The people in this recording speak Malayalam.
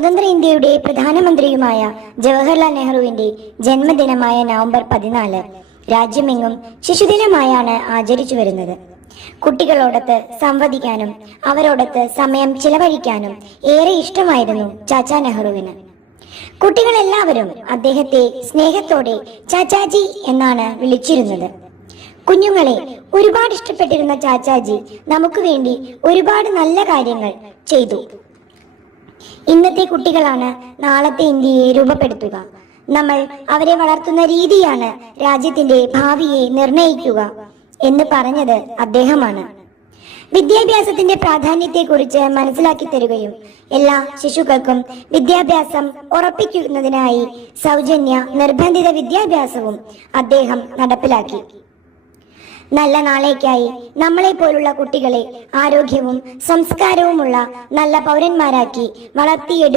സ്വതന്ത്ര ഇന്ത്യയുടെ പ്രധാനമന്ത്രിയുമായ ജവഹർലാൽ നെഹ്റുവിന്റെ ജന്മദിനമായ നവംബർ 14 രാജ്യമെങ്ങും ശിശുദിനമായാണ് ആചരിച്ചു വരുന്നത്. കുട്ടികളോടൊത്ത് സംവദിക്കാനും അവരോടൊത്ത് സമയം ചിലവഴിക്കാനും ഏറെ ഇഷ്ടമായിരുന്നു ചാച്ചാ നെഹ്റുവിന്. കുട്ടികളെല്ലാവരും അദ്ദേഹത്തെ സ്നേഹത്തോടെ ചാച്ചാജി എന്നാണ് വിളിച്ചിരുന്നത്. കുഞ്ഞുങ്ങളെ ഒരുപാട് ഇഷ്ടപ്പെട്ടിരുന്ന ചാച്ചാജി നമുക്ക് വേണ്ടി ഒരുപാട് നല്ല കാര്യങ്ങൾ ചെയ്തു. ഇന്നത്തെ കുട്ടികളാണ് നാളത്തെ ഇന്ത്യയെ രൂപപ്പെടുത്തുക. നമ്മൾ അവരെ വളർത്തുന്ന രീതിയാണ് രാജ്യത്തിന്റെ ഭാവിയെ നിർണയിക്കുക എന്ന് പറഞ്ഞത് അദ്ദേഹമാണ്. വിദ്യാഭ്യാസത്തിന്റെ പ്രാധാന്യത്തെക്കുറിച്ച് മനസ്സിലാക്കി തരികയും എല്ലാ ശിശുക്കൾക്കും വിദ്യാഭ്യാസം ഉറപ്പിക്കുന്നതിനായി സൗജന്യ നിർബന്ധിത വിദ്യാഭ്യാസവും അദ്ദേഹം നടപ്പിലാക്കി. നല്ല നാളേക്കായി നമ്മളെ പോലുള്ള കുട്ടികളെ ആരോഗ്യവും സംസ്കാരവുമുള്ള നല്ല പൗരന്മാരാക്കി വളർത്തിയെടുക്കുക